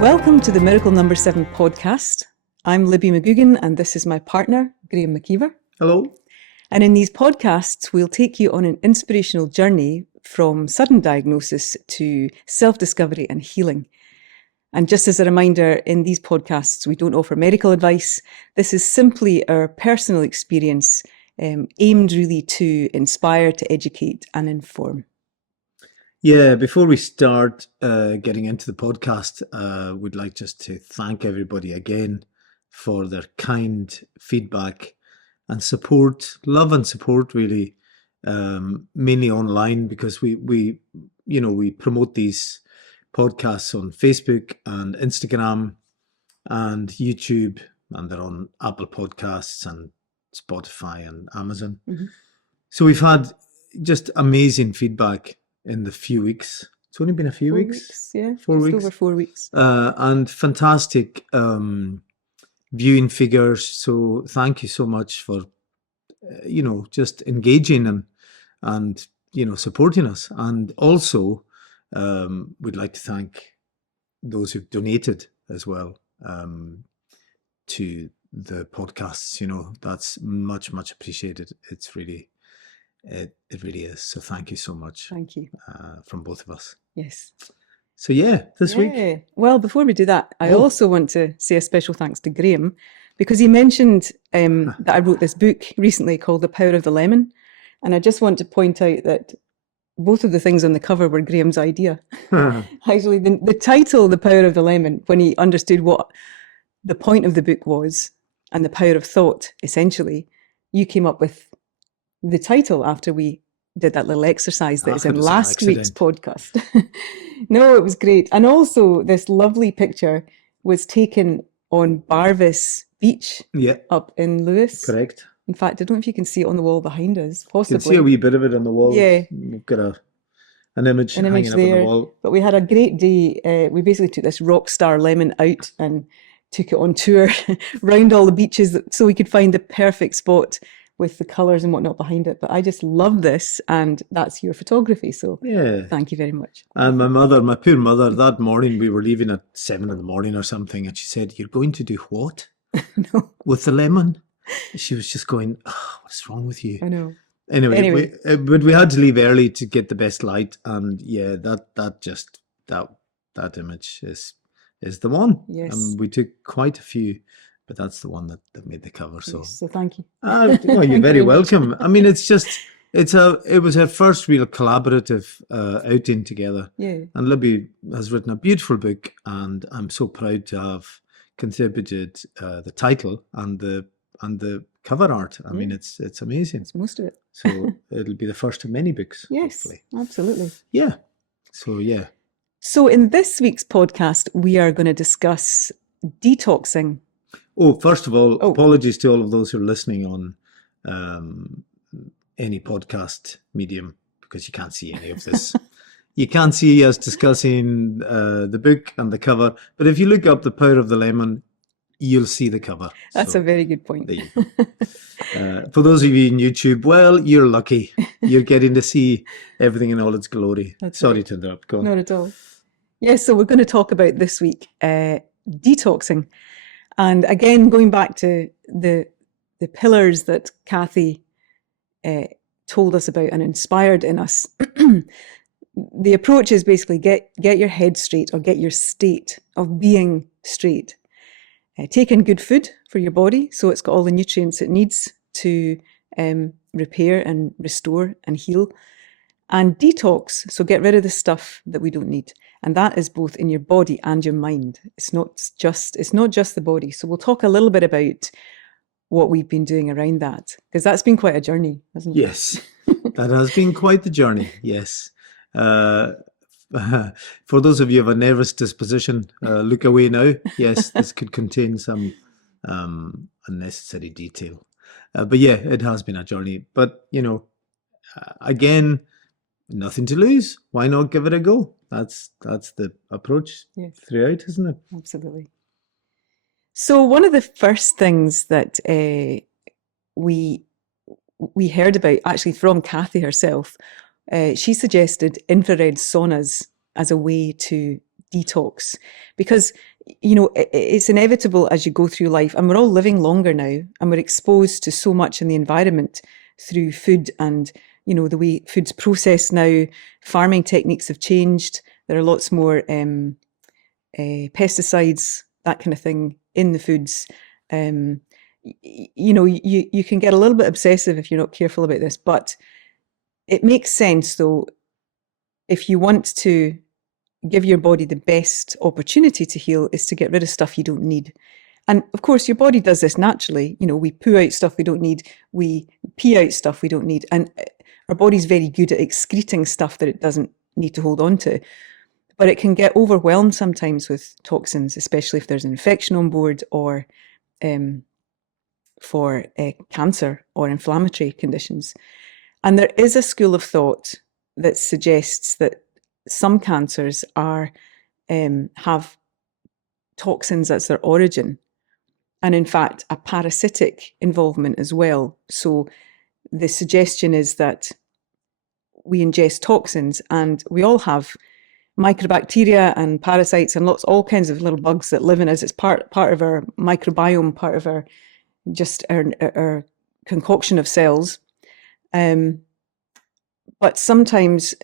Welcome to the Miracle Number 7 podcast. I'm Libby McGugan and this is my partner, Graham McKeever. Hello. And in these podcasts, we'll take you on an inspirational journey from sudden diagnosis to self-discovery and healing. And just as a reminder, in these podcasts, we don't offer medical advice. This is simply our personal experience, aimed really to inspire, to educate and inform. Yeah, before we start getting into the podcast, we'd like just to thank everybody again for their kind feedback and support, love and support really, mainly online, because we promote these podcasts on Facebook and Instagram and YouTube, and they're on Apple Podcasts and Spotify and Amazon. Mm-hmm. So we've had just amazing feedback in the few weeks. It's only been a few weeks. Yeah, 4 weeks. Over 4 weeks. And fantastic viewing figures. So thank you so much for, just engaging and supporting us. And also, we'd like to thank those who've donated as well to the podcasts. That's much, much appreciated. It's really... It really is. So thank you so much. Thank you. From both of us. Yes. So this week. Well, before we do that, I also want to say a special thanks to Graham, because he mentioned that I wrote this book recently called The Power of the Lemon. And I just want to point out that both of the things on the cover were Graham's idea. Actually, the title, The Power of the Lemon, when he understood what the point of the book was and the power of thought, essentially, you came up with the title after we did that little exercise that is in last week's podcast. No, it was great. And also this lovely picture was taken on Barvis Beach up in Lewis. Correct. In fact, I don't know if you can see it on the wall behind us, possibly. You can see a wee bit of it on the wall. Yeah. We've got an image hanging there. up on the wall. But we had a great day. We basically took this rock star lemon out and took it on tour round all the beaches so we could find the perfect spot with the colours and whatnot behind it. But I just love this, and that's your photography. So thank you very much. And my poor mother, that morning we were leaving at 7 a.m. or something, and she said, "You're going to do what?" No. With the lemon? She was just going, what's wrong with you? I know. Anyway. But we had to leave early to get the best light, and that image is the one. Yes. We took quite a few, but that's the one that made the cover. So, yes, so thank you. You're very welcome. I mean, it was our first real collaborative outing together. Yeah. And Libby has written a beautiful book, and I'm so proud to have contributed the title and the cover art. I mean, it's amazing. It's most of it. So it'll be the first of many books. Yes, hopefully. Absolutely. Yeah. So So in this week's podcast, we are going to discuss detoxing. Oh, first of all, apologies to all of those who are listening on any podcast medium, because you can't see any of this. You can't see us discussing the book and the cover, but if you look up The Power of the Lemon, you'll see the cover. That's a very good point. There you go. For those of you in YouTube, well, you're lucky. You're getting to see everything in all its glory. Sorry to interrupt. Go on. Not at all. Yes, so we're going to talk about this week detoxing. And again, going back to the pillars that Kathy told us about and inspired in us, the approach is basically get your head straight, or get your state of being straight. Take in good food for your body, so it's got all the nutrients it needs to repair and restore and heal. And detox, so get rid of the stuff that we don't need. And that is both in your body and your mind. It's not just the body. So we'll talk a little bit about what we've been doing around that, because that's been quite a journey, hasn't it? Yes, that has been quite the journey. Yes. For those of you who have a nervous disposition, look away now. Yes, this could contain some unnecessary detail. But it has been a journey. But, again, nothing to lose. Why not give it a go? That's the approach throughout, isn't it? Absolutely. So one of the first things that we heard about, actually from Kathy herself, she suggested infrared saunas as a way to detox, because it's inevitable as you go through life, and we're all living longer now, and we're exposed to so much in the environment through food and the way food's processed now. Farming techniques have changed. There are lots more pesticides, that kind of thing, in the foods. You can get a little bit obsessive if you're not careful about this, but it makes sense, though, if you want to give your body the best opportunity to heal, is to get rid of stuff you don't need. And of course, your body does this naturally. We poo out stuff we don't need, we pee out stuff we don't need, and our body's very good at excreting stuff that it doesn't need to hold on to. But it can get overwhelmed sometimes with toxins, especially if there's an infection on board, or for cancer or inflammatory conditions. And there is a school of thought that suggests that some cancers have toxins as their origin, and in fact a parasitic involvement as well. So the suggestion is that we ingest toxins, and we all have microbacteria and parasites and all kinds of little bugs that live in us. It's part of our microbiome, part of our concoction of cells. But sometimes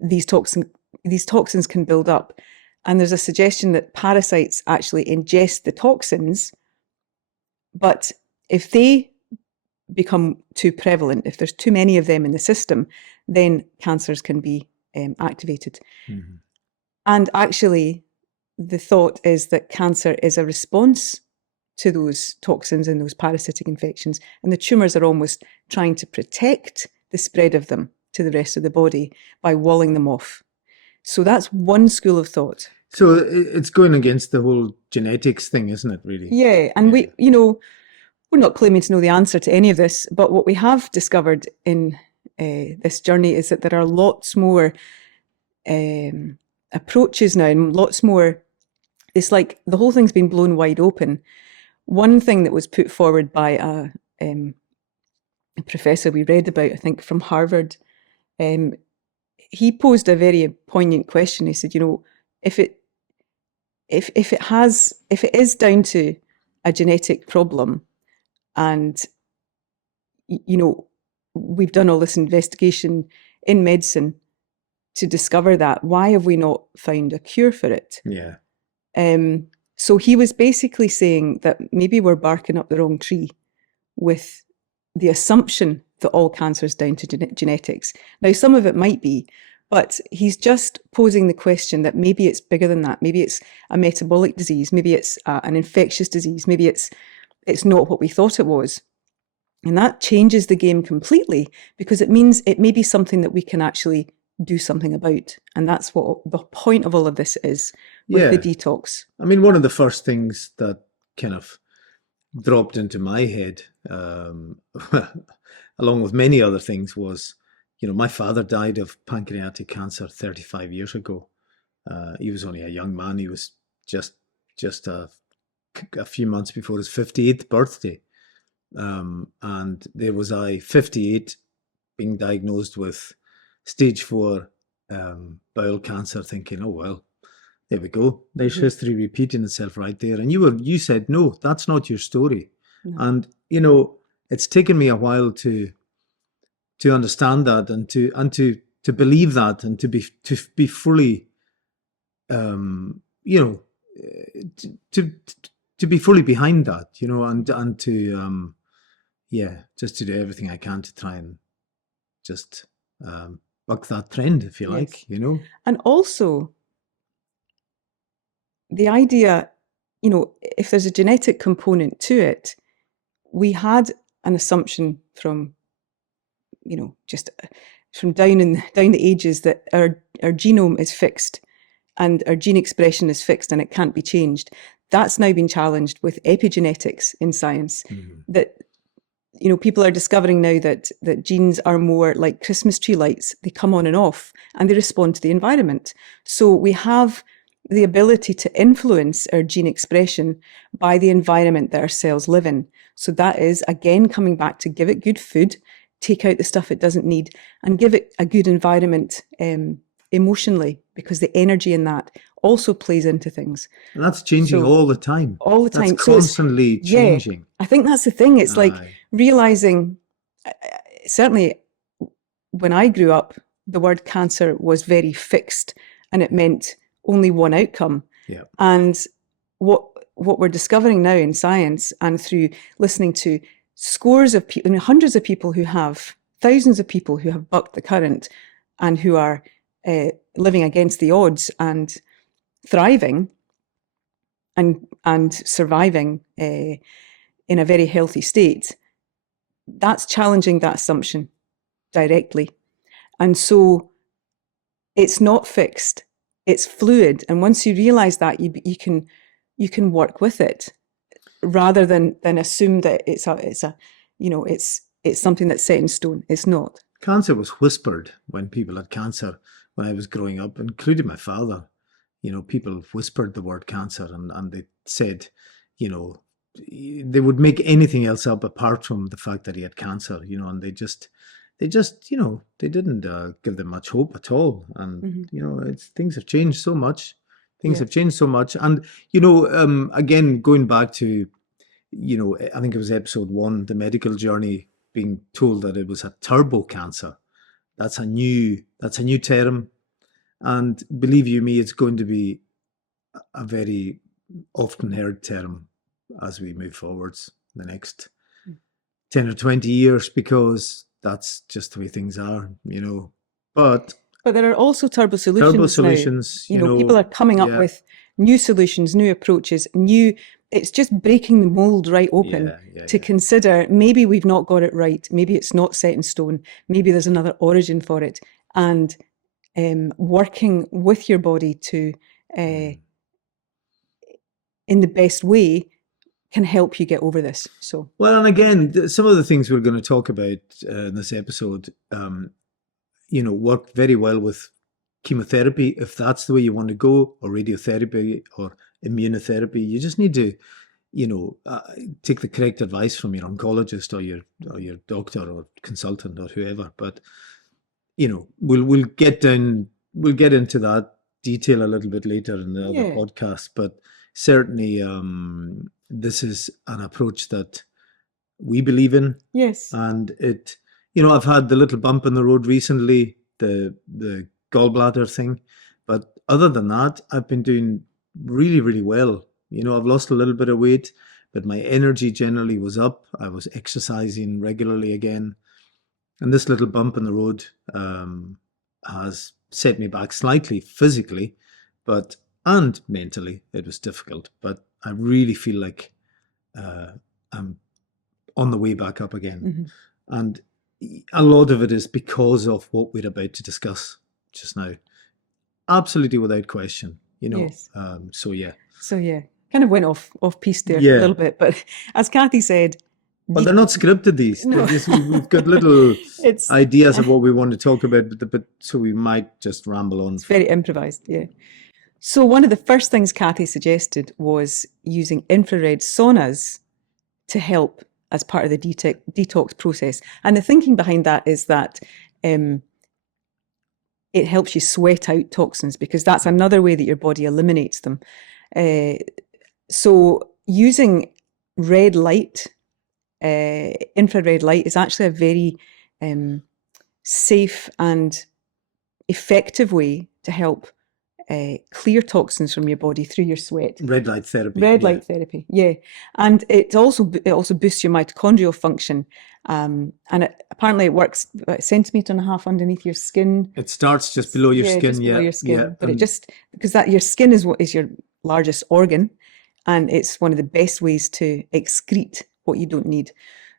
these toxins can build up, and there's a suggestion that parasites actually ingest the toxins, but if they become too prevalent, if there's too many of them in the system, then cancers can be activated. Mm-hmm. And actually, the thought is that cancer is a response to those toxins and those parasitic infections, and the tumours are almost trying to protect the spread of them to the rest of the body by walling them off. So that's one school of thought. So it's going against the whole genetics thing, isn't it, really? Yeah, and we're not claiming to know the answer to any of this, but what we have discovered in this journey is that there are lots more approaches now, and lots more. It's like the whole thing's been blown wide open. One thing that was put forward by a professor we read about, I think from Harvard, he posed a very poignant question. He said, if it is down to a genetic problem, and we've done all this investigation in medicine to discover that, why have we not found a cure for it? Yeah. So he was basically saying that maybe we're barking up the wrong tree with the assumption that all cancer is down to genetics. Now, some of it might be, but he's just posing the question that maybe it's bigger than that. Maybe it's a metabolic disease. Maybe it's an infectious disease. Maybe it's not what we thought it was. And that changes the game completely, because it means it may be something that we can actually do something about. And that's what the point of all of this is with the detox. I mean, one of the first things that kind of dropped into my head, along with many other things, was, my father died of pancreatic cancer 35 years ago. He was only a young man. He was just a few months before his 58th birthday. And there was I, 58, being diagnosed with stage 4 bowel cancer, thinking, oh, well, there we go. There's history repeating itself right there. And you said, no, that's not your story. No. And, it's taken me a while to understand that, and to believe that, and to be fully, to be fully behind that, and to, just to do everything I can to try and just buck that trend, if you like, And also, the idea, if there's a genetic component to it, we had an assumption from, just from down the ages, that our genome is fixed and our gene expression is fixed and it can't be changed. That's now been challenged with epigenetics in science. Mm-hmm. That people are discovering now that genes are more like Christmas tree lights. They come on and off, and they respond to the environment. So we have the ability to influence our gene expression by the environment that our cells live in. So that is, again, coming back to give it good food, take out the stuff it doesn't need, and give it a good environment emotionally, because the energy in that also plays into things. And that's changing So- all the time. All the time. That's So it's- constantly yeah, changing. I think that's the thing. It's like Aye. realizing, certainly when I grew up, the word cancer was very fixed and it meant only one outcome. Yeah. And what we're discovering now in science and through listening to scores of people, hundreds of people who have, thousands of people who have bucked the current and who are living against the odds and thriving and surviving in a very healthy state, that's challenging that assumption directly. And so it's not fixed, it's fluid. And once you realize that, you can work with it rather than assume that it's something that's set in stone. It's not. Cancer was whispered when people had cancer when I was growing up, including my father. People whispered the word cancer and they said, they would make anything else up apart from the fact that he had cancer, and they just, they didn't give them much hope at all. And, things have changed so much. Things have changed so much. And, again, going back to, I think it was episode 1, the medical journey, being told that it was a turbo cancer. That's a new term. And believe you me, it's going to be a very often heard term as we move forwards the next 10 or 20 years, because that's just the way things are, But there are also turbo solutions. Now. People are coming up with new solutions, new approaches, it's just breaking the mold right open to consider maybe we've not got it right. Maybe it's not set in stone. Maybe there's another origin for it. And working with your body to, in the best way, can help you get over this. So, well, and again, some of the things we're going to talk about in this episode, work very well with chemotherapy, if that's the way you want to go, or radiotherapy or immunotherapy. You just need to, take the correct advice from your oncologist or your doctor or consultant or whoever. But we'll get into that detail a little bit later in the other podcast. But certainly, this is an approach that we believe in. Yes. And it, I've had the little bump in the road recently, the gallbladder thing. But other than that, I've been doing really, really well. I've lost a little bit of weight, but my energy generally was up. I was exercising regularly again. And this little bump in the road has set me back slightly physically, and mentally. It was difficult, but I really feel like I'm on the way back up again. Mm-hmm. And a lot of it is because of what we're about to discuss just now. Absolutely without question, Yes. So yeah. Kind of went off piece there a little bit, but as Kathy said, well, they're not scripted, these. No. We've got little ideas of what we want to talk about, but so we might just ramble on. It's very improvised, yeah. So one of the first things Kathy suggested was using infrared saunas to help as part of the detox process. And the thinking behind that is that it helps you sweat out toxins, because that's another way that your body eliminates them. So using red light, infrared light, is actually a very safe and effective way to help clear toxins from your body through your sweat. Red light therapy. Light therapy, yeah. And it also boosts your mitochondrial function. And apparently it works about 1.5 centimeters underneath your skin. It starts just below your skin, just below your skin. Yeah. But it just, because your skin is what is your largest organ, and it's one of the best ways to excrete what you don't need.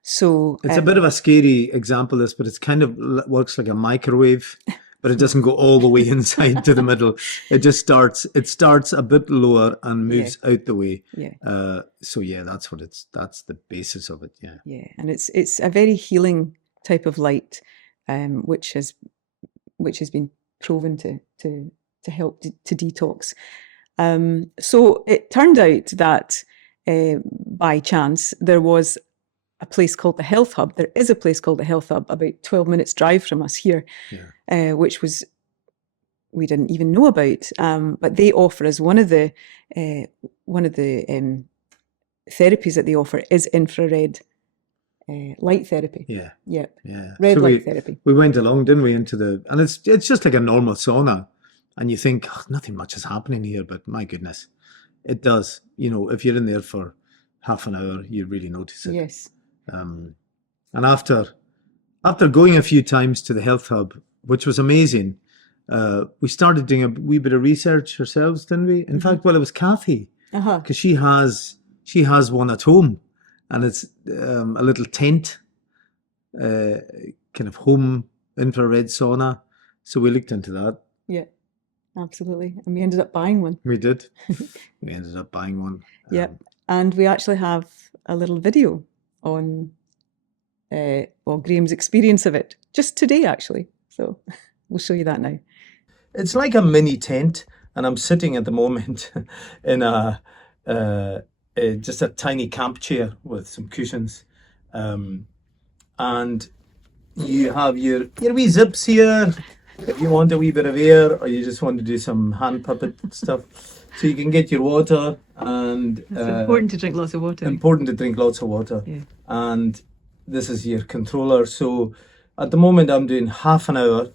So it's a bit of a scary example, this, but it's kind of works like a microwave. But it doesn't go all the way inside to the middle. It just starts a bit lower and moves out the way. Yeah. So that's the basis of it. Yeah. Yeah. And it's a very healing type of light, which has been proven to help to detox. So it turned out that by chance there was a place called the Health Hub. There is a place called the Health Hub about 12 minutes drive from us here, which was we didn't even know about. But they offer us one of the therapies that they offer is infrared light therapy. Yeah. Yep. Yeah. Red So light therapy. we went along, didn't we, and it's just like a normal sauna. And you think, oh, nothing much is happening here, but my goodness, it does. You know, if you're in there for half an hour, you really notice it. Yes. And after going a few times to the health hub, which was amazing, we started doing a wee bit of research ourselves, didn't we? In fact, well, it was Kathy, because she has one at home, and it's a little tent, kind of home infrared sauna. So we looked into that. Yeah, absolutely. And we ended up buying one. We did. We ended up buying one. Yep. And we actually have a little video on Graham's experience of it just today, actually. So we'll show you that now. It's like a mini tent, and I'm sitting at the moment in just a tiny camp chair with some cushions, and you have your wee zips here if you want a wee bit of air, or you just want to do some hand puppet stuff. So you can get your water, and it's important to drink lots of water. Important to drink lots of water. Yeah. And this is your controller. So at the moment I'm doing half an hour,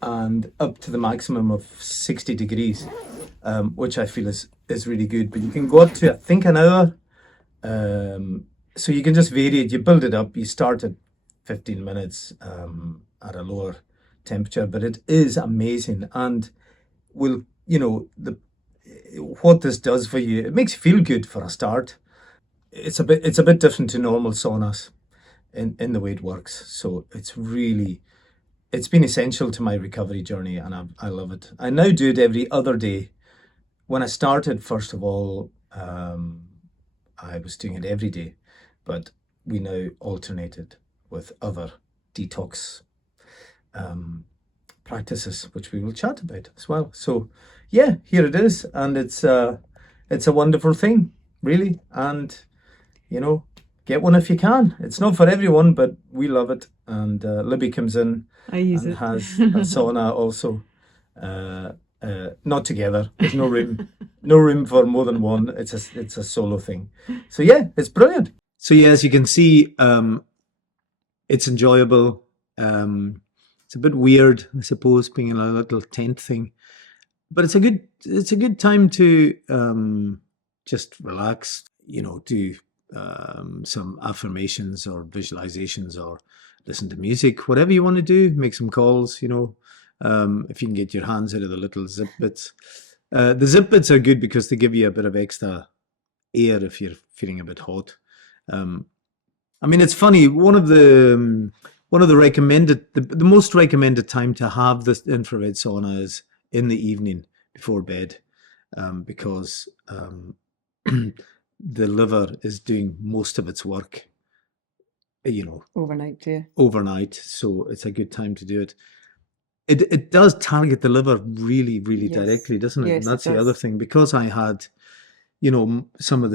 and up to the maximum of 60 degrees, which I feel is really good. But you can go up to, I think, an hour. So you can just vary it. You build it up. You start at 15 minutes at a lower temperature, but it is amazing. And will, what this does for you, it makes you feel good for a start. It's a bit different to normal saunas in the way it works. So it's been essential to my recovery journey, and I love it. I now do it every other day. When I started, first of all, I was doing it every day, but we now alternated with other detox practices, which we will chat about as well. So yeah, here it is, and it's a wonderful thing, really. And get one if you can. It's not for everyone, but we love it. And Libby comes in and has a sauna also. Not together. There's no room for more than one. It's a solo thing. So yeah, it's brilliant. So yeah, as you can see, it's enjoyable. It's a bit weird, I suppose, being in a little tent thing, but it's a good time to just relax. Do some affirmations or visualizations, or listen to music, whatever you want to do. Make some calls. If you can get your hands out of the little zip bits. The zip bits are good because they give you a bit of extra air if you're feeling a bit hot. It's funny. One of the recommended, the most recommended time to have this infrared sauna is in the evening before bed, because the liver is doing most of its work, overnight. Yeah. Overnight, so it's a good time to do it. It does target the liver really, really directly, doesn't it? Yes, and that's it the does. other thing, because I had, some of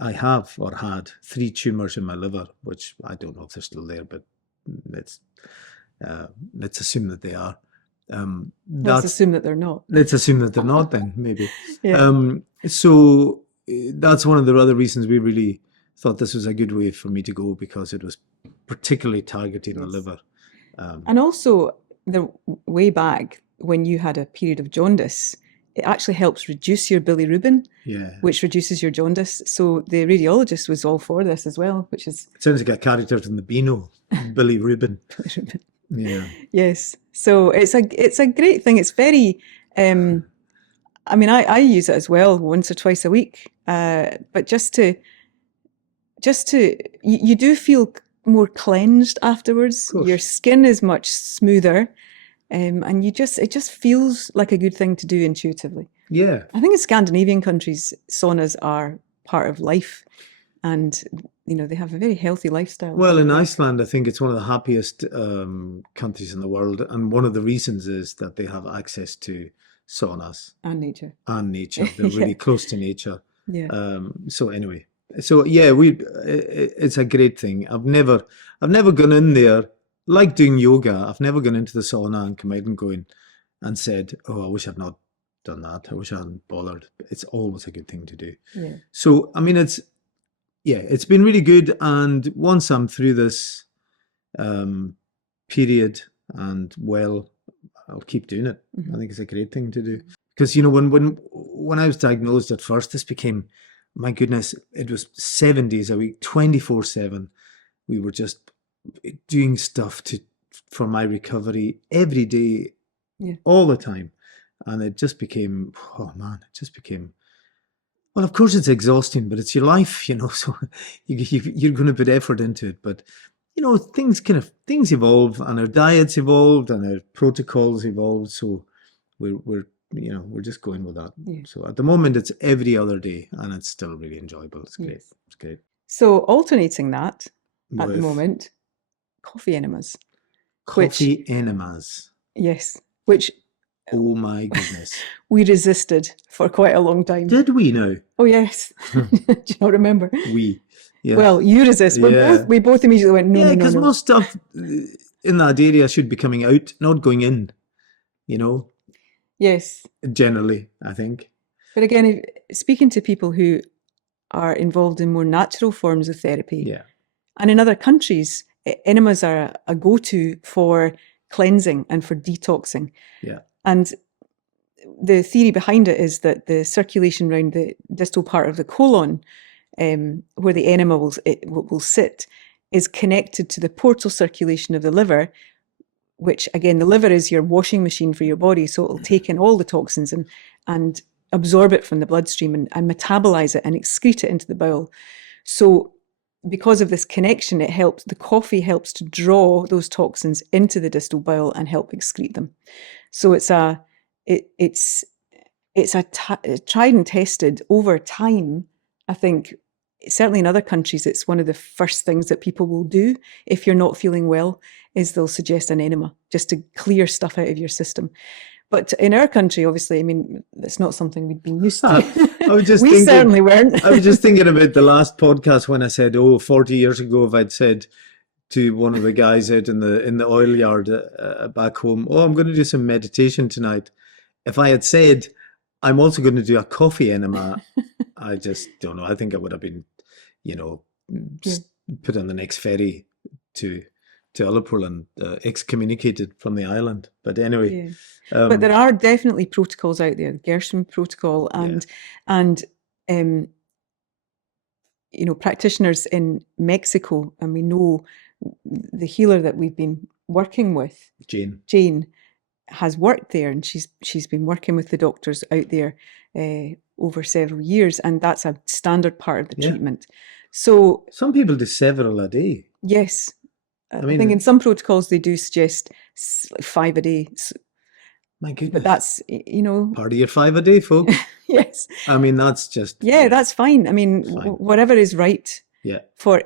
I had 3 tumors in my liver, which I don't know if they're still there, but let's assume that they are. Let's assume that they're not. Let's assume that they're not then, maybe. Yeah. So that's one of the other reasons we really thought this was a good way for me to go, because it was particularly targeting the liver. And also, the way back when you had a period of jaundice, it actually helps reduce your bilirubin, which reduces your jaundice. So the radiologist was all for this as well, which is... Sounds like a character from the Beano, Bilirubin. Bilirubin. Yeah. Yes. So it's a great thing. It's very... I use it as well once or twice a week, but just to you do feel more cleansed afterwards. Your skin is much smoother, and it just feels like a good thing to do intuitively. Yeah. I think in Scandinavian countries, saunas are part of life, and they have a very healthy lifestyle. Well, in Iceland, I think it's one of the happiest countries in the world, and one of the reasons is that they have access to saunas and nature. They're really close to nature. Yeah. So anyway, so yeah, it's a great thing. I've never gone in there like doing yoga. I've never gone into the sauna and come out and going and said, "Oh, I wish I'd not done that. I wish I hadn't bothered." It's always a good thing to do. Yeah. So, I mean, it's been really good. And once I'm through this period and I'll keep doing it. I think it's a great thing to do. Because, you know, when I was diagnosed at first, this became, my goodness, it was 7 days a week, 24/7. We were just doing stuff for my recovery every day, all the time. And it just became, well, of course it's exhausting, but it's your life, you know, so you're going to put effort into it. But, you know, things evolve, and our diets evolved and our protocols evolved. So we're just going with that. Yeah. So at the moment it's every other day, and it's still really enjoyable. It's great. Yes. It's great. So alternating that at the moment, coffee enemas. Enemas. Yes. Which, oh my goodness. We resisted for quite a long time. Did we now? Oh yes. Do you not remember? We. Yes. Well, you resist. We both immediately went, no, because most stuff in that area should be coming out, not going in, you know? Yes. Generally, I think. But again, speaking to people who are involved in more natural forms of therapy, and in other countries, enemas are a go-to for cleansing and for detoxing. Yeah. And the theory behind it is that the circulation around the distal part of the colon, where the enema will sit, is connected to the portal circulation of the liver, which again, the liver is your washing machine for your body. So it'll take in all the toxins and absorb it from the bloodstream and metabolize it and excrete it into the bowel. So because of this connection, the coffee helps to draw those toxins into the distal bowel and help excrete them. So it's tried and tested over time. I think certainly in other countries, it's one of the first things that people will do if you're not feeling well, is they'll suggest an enema just to clear stuff out of your system. But in our country, obviously, I mean, that's not something we'd been used to. Certainly weren't. I was just thinking about the last podcast when I said, 40 years ago, if I'd said to one of the guys out in the oil yard back home, I'm going to do some meditation tonight. If I had said, I'm also going to do a coffee enema, I just don't know. I think I would have been, put on the next ferry to Ullapool and excommunicated from the island. But anyway. But there are definitely protocols out there, the Gershon protocol and practitioners in Mexico, and we know the healer that we've been working with, Jane, has worked there, and she's been working with the doctors out there over several years, and that's a standard part of the treatment. So some people do several a day. Yes. I think in some protocols they do suggest 5 a day. My goodness. But that's, part of your 5 a day, folks. Yes. I mean, that's just... Yeah, that's fine. I mean, whatever is right for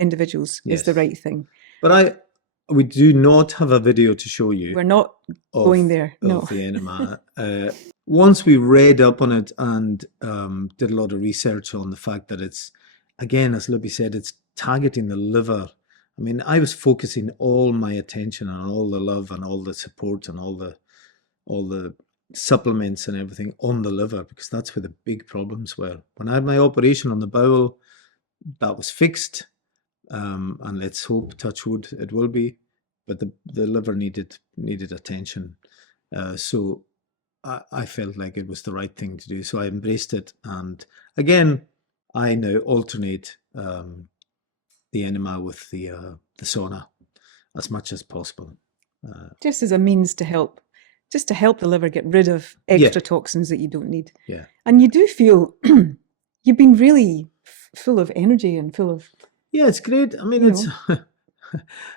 individuals is the right thing. But we do not have a video to show you. We're not going there. No. Of the enema. Once we read up on it and did a lot of research on the fact that it's, again, as Libby said, it's targeting the liver. I mean, I was focusing all my attention and all the love and all the support and all the supplements and everything on the liver, because that's where the big problems were. When I had my operation on the bowel, that was fixed. And let's hope, touch wood, it will be. But the liver needed attention. So I felt like it was the right thing to do. So I embraced it. And again, I now alternate the enema with the sauna as much as possible. Just as a means to help the liver get rid of extra toxins that you don't need. Yeah. And you do feel you've been really full of energy and full of... Yeah, it's great. I mean, it's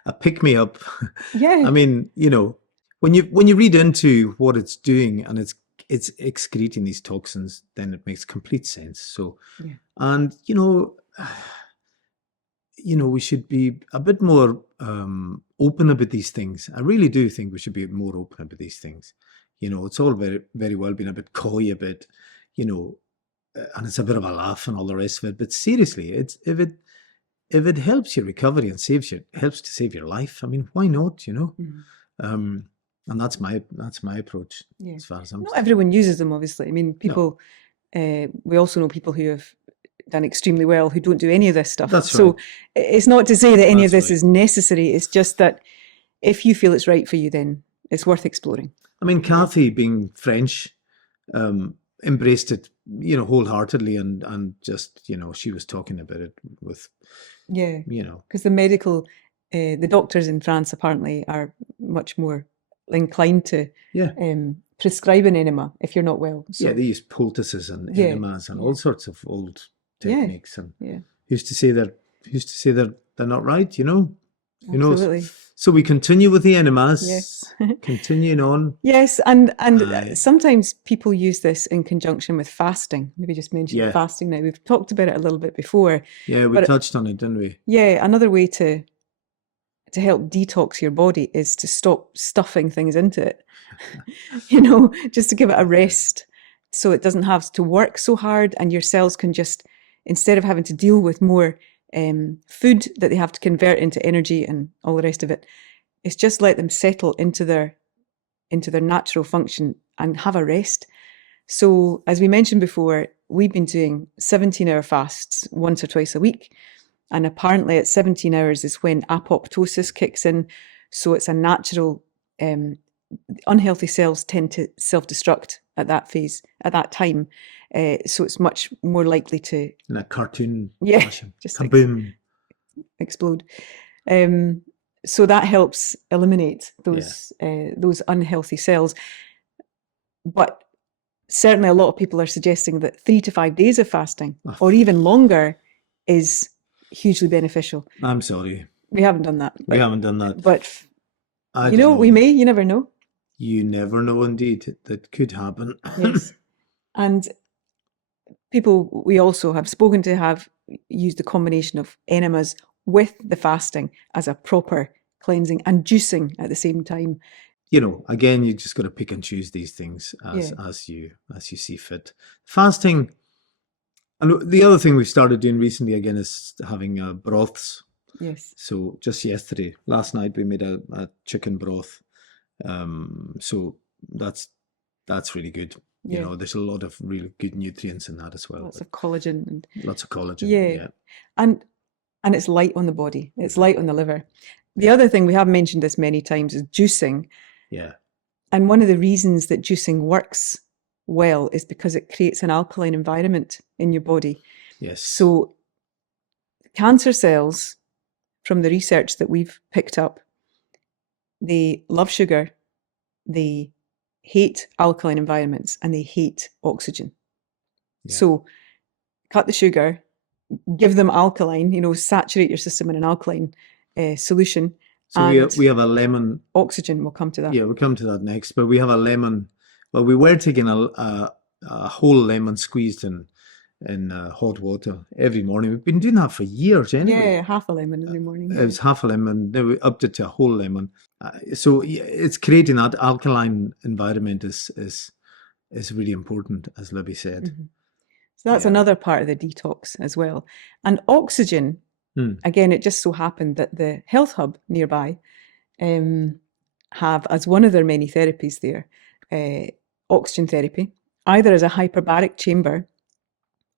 a pick-me-up. Yeah. I mean, when you read into what it's doing and it's excreting these toxins, then it makes complete sense. So, and, we should be a bit more open about these things. I really do think we should be more open about these things. It's all very, very well being a bit coy, a bit, and it's a bit of a laugh and all the rest of it. But seriously, if it helps your recovery and helps to save your life, I mean, why not? Mhm. And that's my approach Yeah. as far as I'm Not concerned. everyone uses them, obviously. I mean, people. We also know people who have done extremely well who don't do any of this stuff. That's So right. it's not to say that any of That's this right. is necessary. It's just that if you feel it's right for you, then it's worth exploring. I mean, Kathy, being French, embraced it, wholeheartedly, and just, she was talking about it with, Yeah, you know, because the doctors in France apparently are much more inclined to yeah, prescribe an enema if you're not well. So, yeah, they use poultices and Yeah, enemas and yeah. all sorts of old Yeah, techniques, and yeah, who's to say they're not right, Who knows? absolutely. So we continue with the enemas. Yes. Continuing on. Yes, and Aye. sometimes people use this in conjunction with fasting. Maybe just mention Yeah. fasting now. We've talked about it a little bit before. Yeah, we But- touched on it, didn't we? Yeah, another way to help detox your body is to stop stuffing things into it. Just to give it a rest so it doesn't have to work so hard, and your cells can just, instead of having to deal with more food that they have to convert into energy and all the rest of it, it's just let them settle into their natural function and have a rest. So as we mentioned before, we've been doing 17-hour fasts once or twice a week. And apparently at 17 hours is when apoptosis kicks in. So it's a natural, unhealthy cells tend to self-destruct at that phase, at that time. So it's much more likely to In a cartoon Yeah, fashion. just Kaboom. explode. So that helps eliminate those unhealthy cells. But certainly a lot of people are suggesting that 3 to 5 days of fasting or even longer is hugely beneficial. I'm sorry. We haven't done that. We haven't done that. But, I you don't know, we may, you never know. You never know, indeed. That could happen. Yes. And people we also have spoken to have used the combination of enemas with the fasting as a proper cleansing and juicing at the same time. Again, you just got to pick and choose these things Yeah. as you see fit. Fasting, and the other thing we've started doing recently again is having broths. Yes. So just last night we made a chicken broth. So that's really good. Yeah. There's a lot of really good nutrients in that as well. Lots of collagen and Lots of collagen. Yeah. And it's light on the body. It's light on the liver. The other thing, we have mentioned this many times, is juicing. Yeah. And one of the reasons that juicing works well is because it creates an alkaline environment in your body. Yes. So cancer cells, from the research that we've picked up, they love sugar, they hate alkaline environments, and they hate oxygen. Yeah. So cut the sugar, give them alkaline, saturate your system in an alkaline solution. So and we have a lemon. Oxygen, we'll come to that. Yeah, we'll come to that next. But we have a lemon. Well, we were taking a whole lemon squeezed in hot water every morning. We've been doing that for years anyway. Yeah, half a lemon every morning. It was half a lemon. Then we upped it to a whole lemon. So it's creating that alkaline environment is really important, as Libby said. Mm-hmm. So that's Yeah. another part of the detox as well. And oxygen, again, it just so happened that the Health Hub nearby have, as one of their many therapies there, oxygen therapy, either as a hyperbaric chamber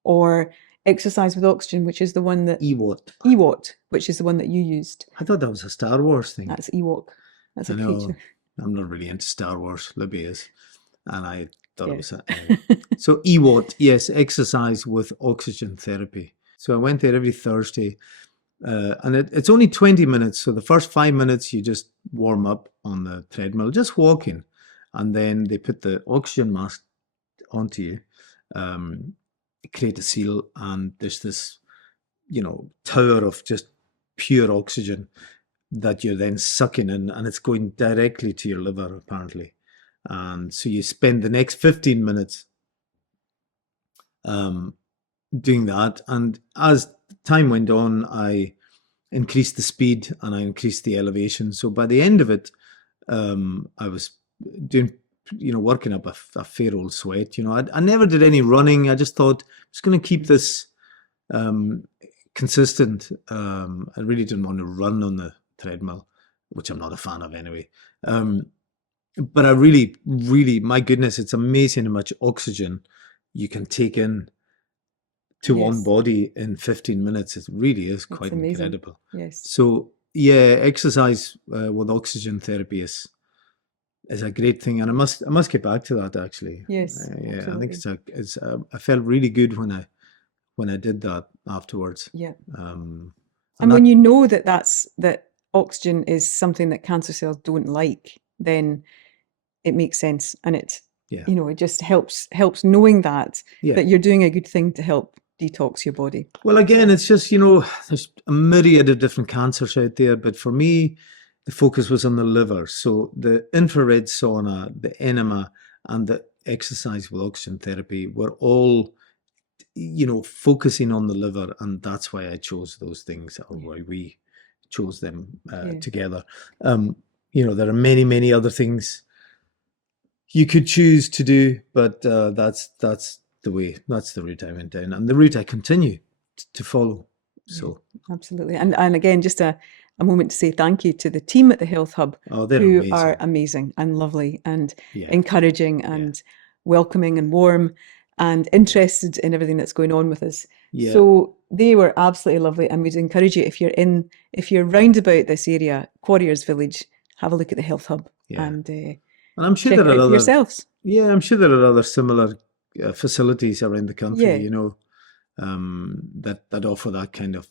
or exercise with oxygen, which is the one that Ewok. which is the one that you used. I thought that was a Star Wars thing. That's Ewok. That's a I know. creature. I'm not really into Star Wars. Libby is. And I thought Yeah. it was so Ewok, yes, exercise with oxygen therapy. So I went there every Thursday. And it's only 20 minutes. So the first 5 minutes, you just warm up on the treadmill, just walking. And then they put the oxygen mask onto you, create a seal, and there's this, tower of just pure oxygen that you're then sucking in, and it's going directly to your liver, apparently. And so you spend the next 15 minutes doing that. And as time went on, I increased the speed and I increased the elevation. So by the end of it, I was doing, working up a fair old sweat. I never did any running. I just thought I'm just going to keep this consistent. I really didn't want to run on the treadmill, which I'm not a fan of anyway. But I really, my goodness, it's amazing how much oxygen you can take in to one Yes. body in 15 minutes. It really is quite amazing. incredible. Yes. So yeah, exercise with oxygen therapy is a great thing, and I must get back to that actually. Yes. Yeah, I think absolutely. I felt really good when I did that afterwards. Yeah. And And that, when you know that oxygen is something that cancer cells don't like, then it makes sense, and it yeah, it just helps knowing that yeah. you're doing a good thing to help detox your body. Well, again, it's just, there's a myriad of different cancers out there, but for me, the focus was on the liver. So the infrared sauna, the enema, and the exercise with oxygen therapy were all, focusing on the liver, and that's why I chose those things, or why we chose them together. There are many, many other things you could choose to do, but that's the route I went down, and the route I continue to follow. So absolutely. And again, just a moment to say thank you to the team at the Health Hub, they're who amazing. are amazing and lovely and Yeah. encouraging and welcoming and warm and interested in everything that's going on with us. Yeah. So they were absolutely lovely, and we'd encourage you, if you're round about this area, Quarriers Village, have a look at the Health Hub and I'm sure check there it are out for yourselves. Yeah, I'm sure there are other similar facilities around the country, Yeah. that offer that kind of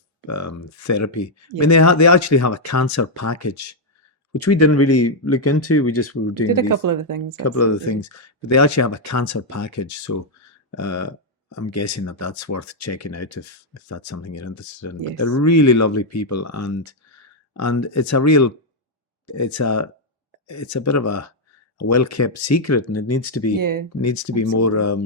therapy. Yeah. I mean, they actually have a cancer package, which we didn't really look into. We were doing Did a couple of the things. but they actually have a cancer package. So I'm guessing that's worth checking out if that's something you're interested in. Yes. But they're really lovely people, and it's a bit of a well-kept secret, and it needs to be more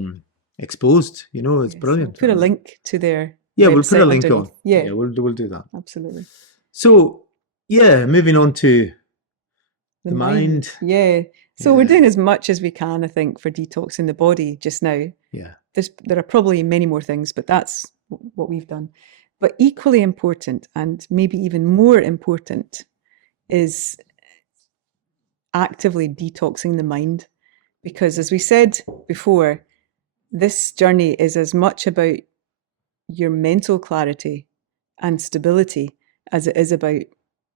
exposed. It's brilliant. We'll put a link to their we'll put a link underneath. on. Yeah, we'll do that. Absolutely. So moving on to the mind. Yeah. So we're doing as much as we can, I think, for detoxing the body just now. Yeah. There are probably many more things, but that's what we've done. But equally important, and maybe even more important, is actively detoxing the mind. Because as we said before, this journey is as much about your mental clarity and stability as it is about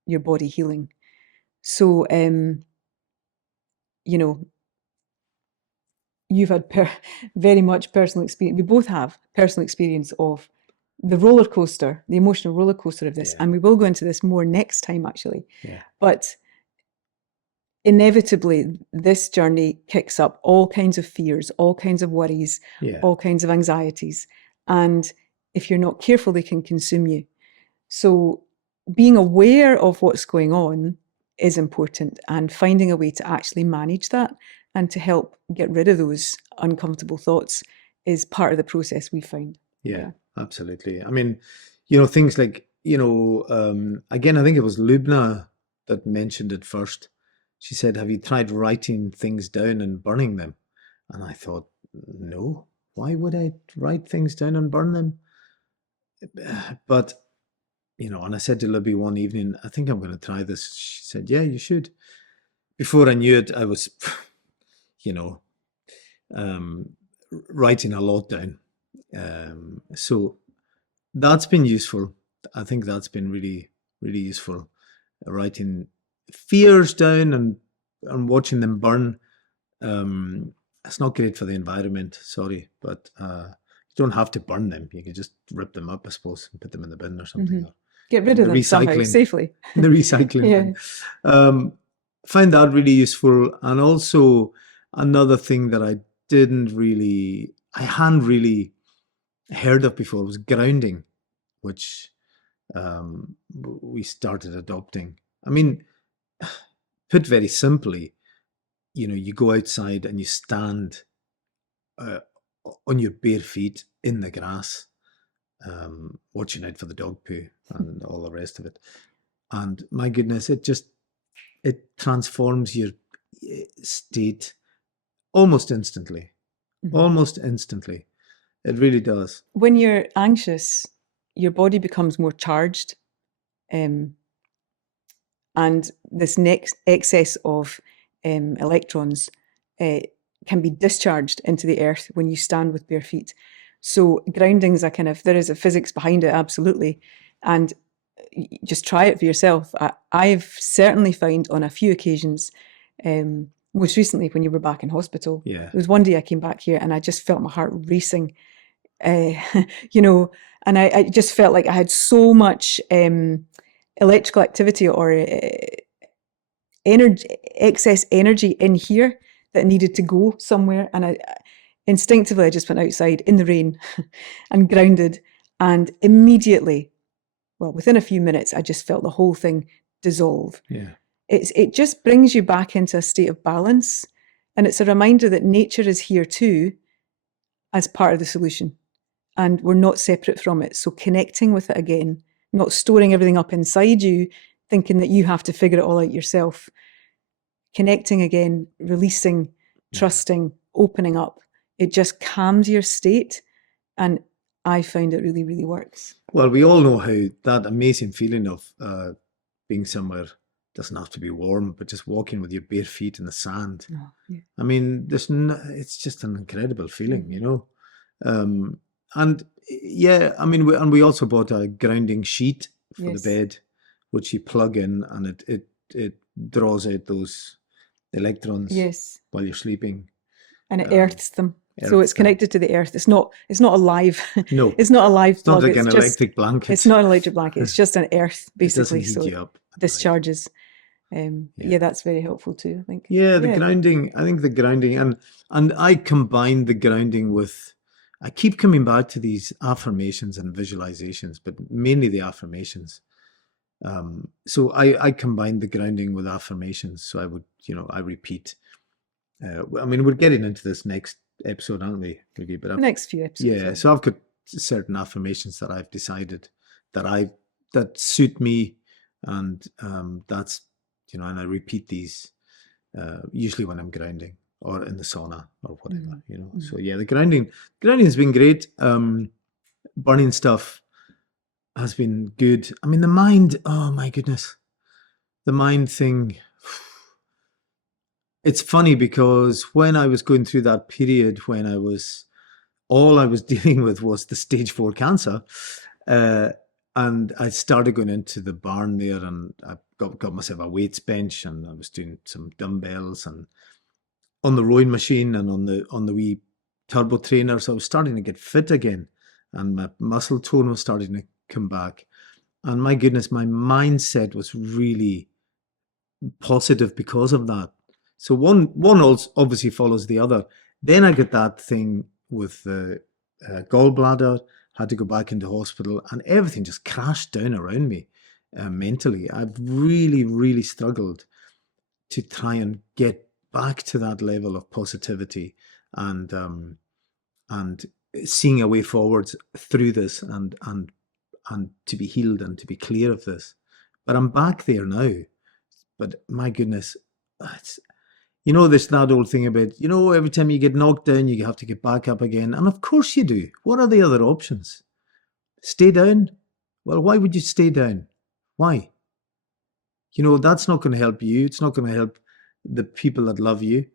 your body healing. So, you've had very much personal experience. We both have personal experience of the emotional roller coaster of this. And we will go into this more next time, actually. Yeah. But inevitably, this journey kicks up all kinds of fears, all kinds of worries, all kinds of anxieties. And if you're not careful, they can consume you. So being aware of what's going on is important, and finding a way to actually manage that and to help get rid of those uncomfortable thoughts is part of the process we found. Yeah, absolutely. I mean, things like, again, I think it was Lubna that mentioned it first. She said, have you tried writing things down and burning them? And I thought, no, why would I write things down and burn them? But, and I said to Libby one evening, I think I'm going to try this. She said, yeah, you should. Before I knew it, I was, writing a lot down. So that's been useful. I think that's been really, really useful. Writing fears down and watching them burn. It's not great for the environment, sorry, but you don't have to burn them. You can just rip them up, I suppose, and put them in the bin or something. Or get rid of them somehow safely. The recycling bin. Find that really useful. And also another thing that I hadn't really heard of before was grounding, which we started adopting. I mean, put very simply, you go outside and you stand on your bare feet in the grass, watching out for the dog poo and all the rest of it. And my goodness, it transforms your state almost instantly. Almost instantly. It really does. When you're anxious, your body becomes more charged, and this next excess of electrons can be discharged into the earth when you stand with bare feet. So grounding's a kind of, there is a physics behind it, absolutely. And just try it for yourself. I've certainly found on a few occasions, most recently when you were back in hospital, Yeah. there was one day I came back here and I just felt my heart racing, you know, and I just felt like I had so much electrical activity or energy, excess energy in here that needed to go somewhere. And I instinctively, I just went outside in the rain and grounded, and immediately, well, within a few minutes, I just felt the whole thing dissolve. Yeah. It just brings you back into a state of balance. And it's a reminder that nature is here too as part of the solution. And we're not separate from it. So connecting with it again, not storing everything up inside you, thinking that you have to figure it all out yourself. Connecting again, releasing, trusting, opening up. It just calms your state. And I found it really, really works. Well, we all know how that amazing feeling of being somewhere, doesn't have to be warm, but just walking with your bare feet in the sand. Oh, yeah. I mean, it's just an incredible feeling, you know. And yeah, I mean, we also bought a grounding sheet for Yes. the bed, which you plug in, and it draws out those electrons Yes. while you're sleeping. And it earths them. So earths it's them. connected to the earth. It's not alive. No, It's not a live it's not plug. like an just, electric blanket. It's not an electric blanket. It's just an earth, basically. It doesn't So heat you up. it discharges. Yeah, that's very helpful too, I think. Yeah, the grounding. I think the grounding, and I combine the grounding with. I keep coming back to these affirmations and visualizations, but mainly the affirmations. So I combine the grounding with affirmations. So I would, I repeat. I mean, we're getting into this next episode, aren't we, Libby? But The next few episodes. yeah. So I've got certain affirmations that I've decided that suit me, and that's, and I repeat these usually when I'm grounding or in the sauna or whatever, So yeah, the grounding has been great. Burning stuff has been good. I mean, the mind, oh my goodness, the mind thing. It's funny because when I was going through that period when all I was dealing with was the stage 4 cancer, and I started going into the barn there, and I got myself a weights bench, and I was doing some dumbbells and on the rowing machine and on the wee turbo trainer. So I was starting to get fit again, and my muscle tone was starting to come back. And my goodness, my mindset was really positive because of that. So one also obviously follows the other. Then I got that thing with the gallbladder, had to go back into hospital, and everything just crashed down around me mentally. I've really, really struggled to try and get back to that level of positivity and seeing a way forward through this and to be healed and to be clear of this. But I'm back there now. But my goodness, there's that old thing about, every time you get knocked down, you have to get back up again. And of course you do. What are the other options? Stay down? Well, why would you stay down? Why? That's not going to help you. It's not going to help the people that love you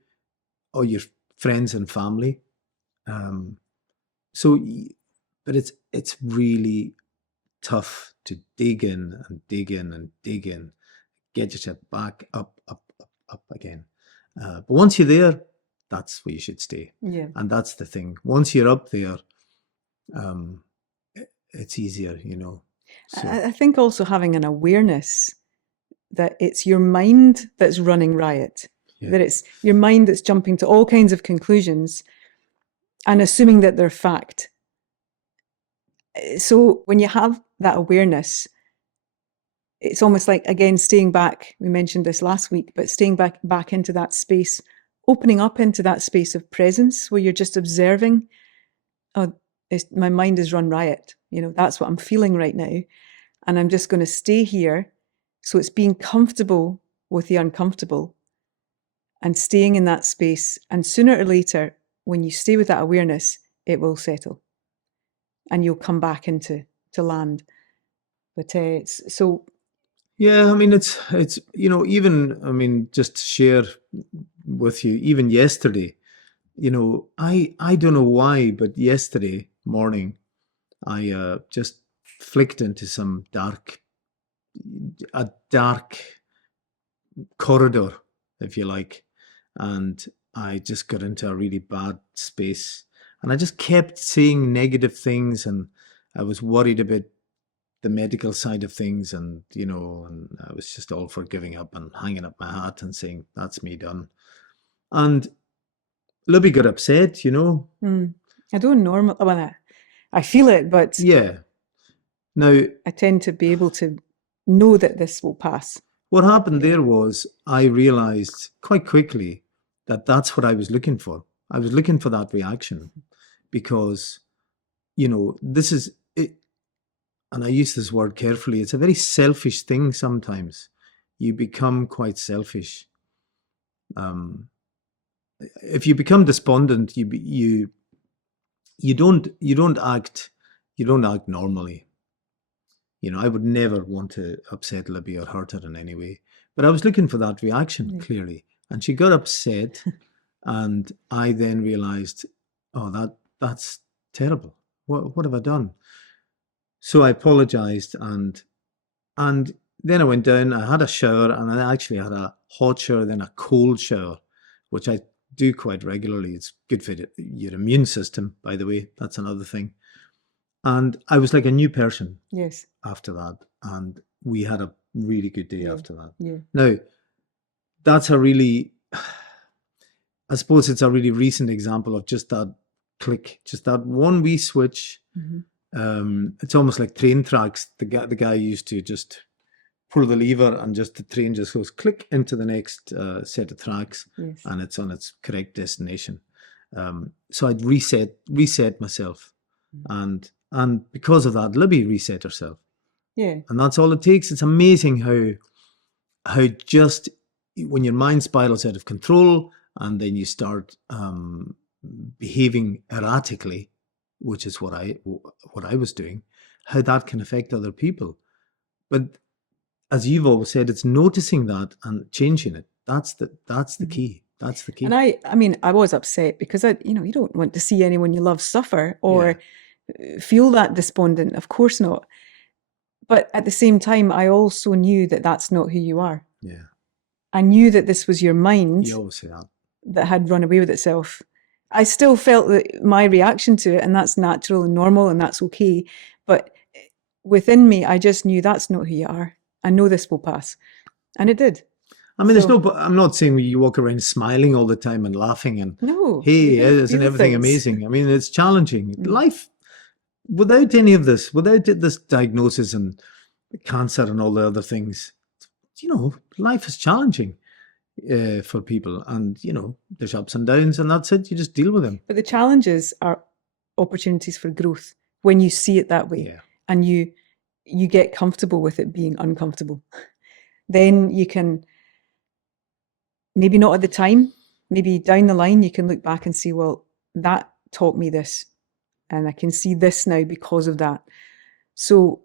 or your friends and family. But it's really tough to dig in and dig in and dig in, get yourself back up again. But once you're there, that's where you should stay. Yeah. And that's the thing. Once you're up there, it's easier, So, I think also having an awareness that it's your mind that's running riot, that it's your mind that's jumping to all kinds of conclusions and assuming that they're fact. So when you have that awareness, it's almost like, again, staying back. We mentioned this last week, but staying back into that space, opening up into that space of presence where you're just observing, my mind is run riot. That's what I'm feeling right now. And I'm just going to stay here. So it's being comfortable with the uncomfortable and staying in that space. And sooner or later, when you stay with that awareness, it will settle. And you'll come back into to land. But so Yeah, I mean, it's even, I mean, just to share with you, even yesterday, I don't know why, but yesterday morning, I just flicked into a dark corridor, if you like, and I just got into a really bad space, and I just kept saying negative things, and I was worried about the medical side of things, and and I was just all for giving up and hanging up my hat and saying that's me done. And Libby got upset, I don't normally, well, I feel it, but Yeah. Now, I tend to be able to know that this will pass. what happened there was I realized quite quickly that that's what I was looking for. I was looking for that reaction because, this is it. And I use this word carefully. It's a very selfish thing sometimes. You become quite selfish. If you become despondent, you don't act normally. I would never want to upset Libby or hurt her in any way. But I was looking for that reaction, clearly. And she got upset. And I then realized, oh, that's terrible. What have I done? So I apologized, and then I went down, I had a shower, and I actually had a hot shower, then a cold shower, which I do quite regularly. It's good for your immune system, by the way. That's another thing. And I was like a new person after that. And we had a really good day after that. Yeah. Now, that's I suppose it's a really recent example of just that click, just that one wee switch. It's almost like train tracks. The guy used to just pull the lever and just the train just goes click into the next set of tracks, and it's on its correct destination. So I'd reset myself, and because of that, Libby reset herself. Yeah. And that's all it takes. It's amazing how just when your mind spirals out of control and then you start behaving erratically, which is what I was doing, how that can affect other people. But as you've always said, it's noticing that and changing it. That's the key. That's the key. And I mean, I was upset because you don't want to see anyone you love suffer or feel that despondent. Of course not. But at the same time, I also knew that that's not who you are. Yeah. I knew that this was your mind You always say that had run away with itself. I still felt that my reaction to it, and that's natural and normal and that's okay. But within me, I just knew that's not who you are. I know this will pass. And it did. I mean, I'm not saying you walk around smiling all the time and laughing and, hey, isn't everything amazing? I mean, it's challenging. Life, without any of this, without this diagnosis and cancer and all the other things, life is challenging for people. And, there's ups and downs, and that's it. You just deal with them. But the challenges are opportunities for growth when you see it that way and you get comfortable with it being uncomfortable. Then you can, maybe not at the time, maybe down the line, you can look back and see, well, that taught me this. And I can see this now because of that. So,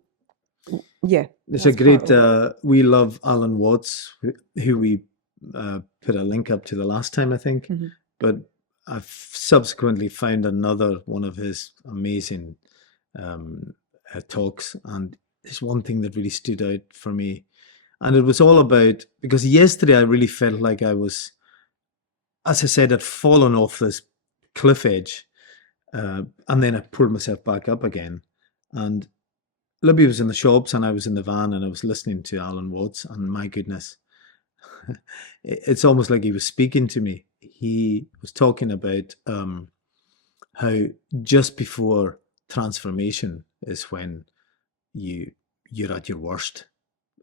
yeah. There's a great, we love Alan Watts, who we put a link up to the last time, I think. But I've subsequently found another one of his amazing talks. And there's one thing that really stood out for me. And it was all about, because yesterday I really felt like I was, as I said, I'd fallen off this cliff edge. And then I pulled myself back up again. And Libby was in the shops and I was in the van and I was listening to Alan Watts, and my goodness, it's almost like he was speaking to me. He was talking about how just before transformation is when you're at your worst.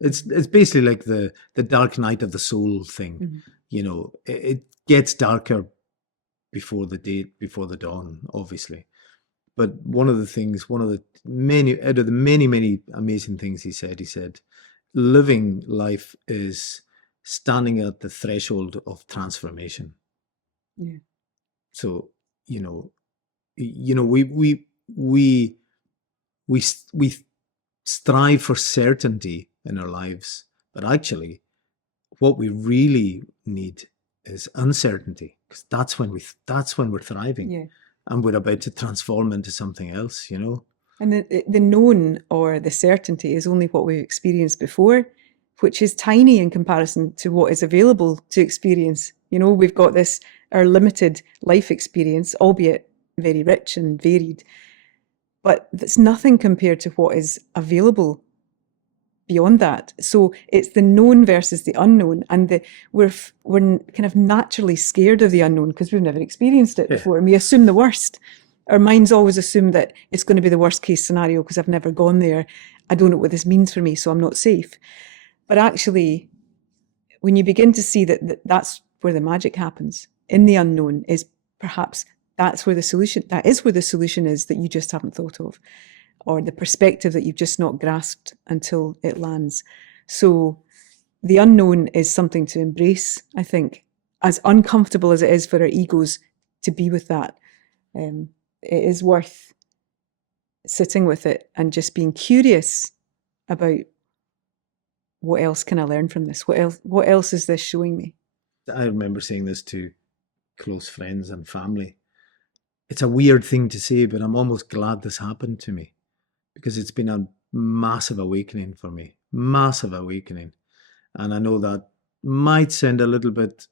It's basically like the dark night of the soul thing. It gets darker before the dawn, obviously. But one of the many amazing things he said, living life is standing at the threshold of transformation. Yeah. So, we strive for certainty in our lives, but actually what we really need is uncertainty, because that's when we're thriving. Yeah. And we're about to transform into something else, you know. And the known or the certainty is only what we've experienced before, which is tiny in comparison to what is available to experience. You know, we've got our limited life experience, albeit very rich and varied, but that's nothing compared to what is available beyond that. So it's the known versus the unknown, and we're kind of naturally scared of the unknown because we've never experienced it before, and we assume the worst. Our minds always assume that it's going to be the worst case scenario because I've never gone there. I don't know what this means for me, so I'm not safe. But actually, when you begin to see that that's where the magic happens, in the unknown, is perhaps that is where the solution is that you just haven't thought of, or the perspective that you've just not grasped until it lands. So the unknown is something to embrace, I think, as uncomfortable as it is for our egos to be with that. It is worth sitting with it and just being curious about what else can I learn from this? What else is this showing me? I remember saying this to close friends and family. It's a weird thing to say, but I'm almost glad this happened to me, because it's been a massive awakening for me. Massive awakening. And I know that might sound a little bit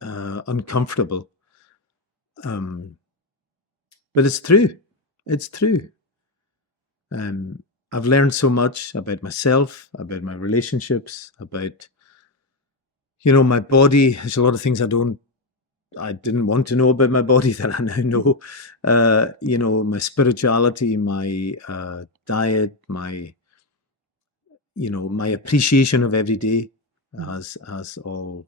uncomfortable. But it's true. It's true. I've learned so much about myself, about my relationships, about, my body. There's a lot of things I didn't want to know about my body that I now know. My spirituality, my diet, my appreciation of every day has all,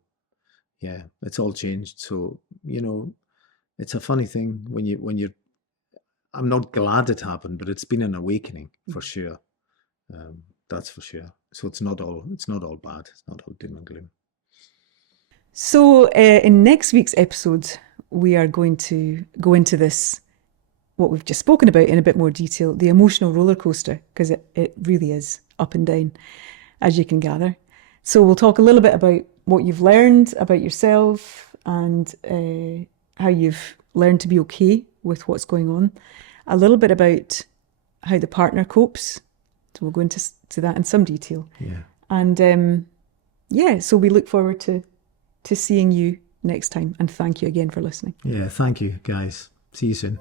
it's all changed. So, it's a funny thing when you're, I'm not glad it happened, but it's been an awakening for sure. That's for sure. So it's not all bad. It's not all doom and gloom. So in next week's episode, we are going to go into this, what we've just spoken about, in a bit more detail, the emotional roller coaster, because it really is up and down, as you can gather. So we'll talk a little bit about what you've learned about yourself and how you've learned to be okay with what's going on. A little bit about how the partner copes. So we'll go into that in some detail. Yeah. And so we look forward to seeing you next time. And thank you again for listening. Yeah, thank you, guys. See you soon.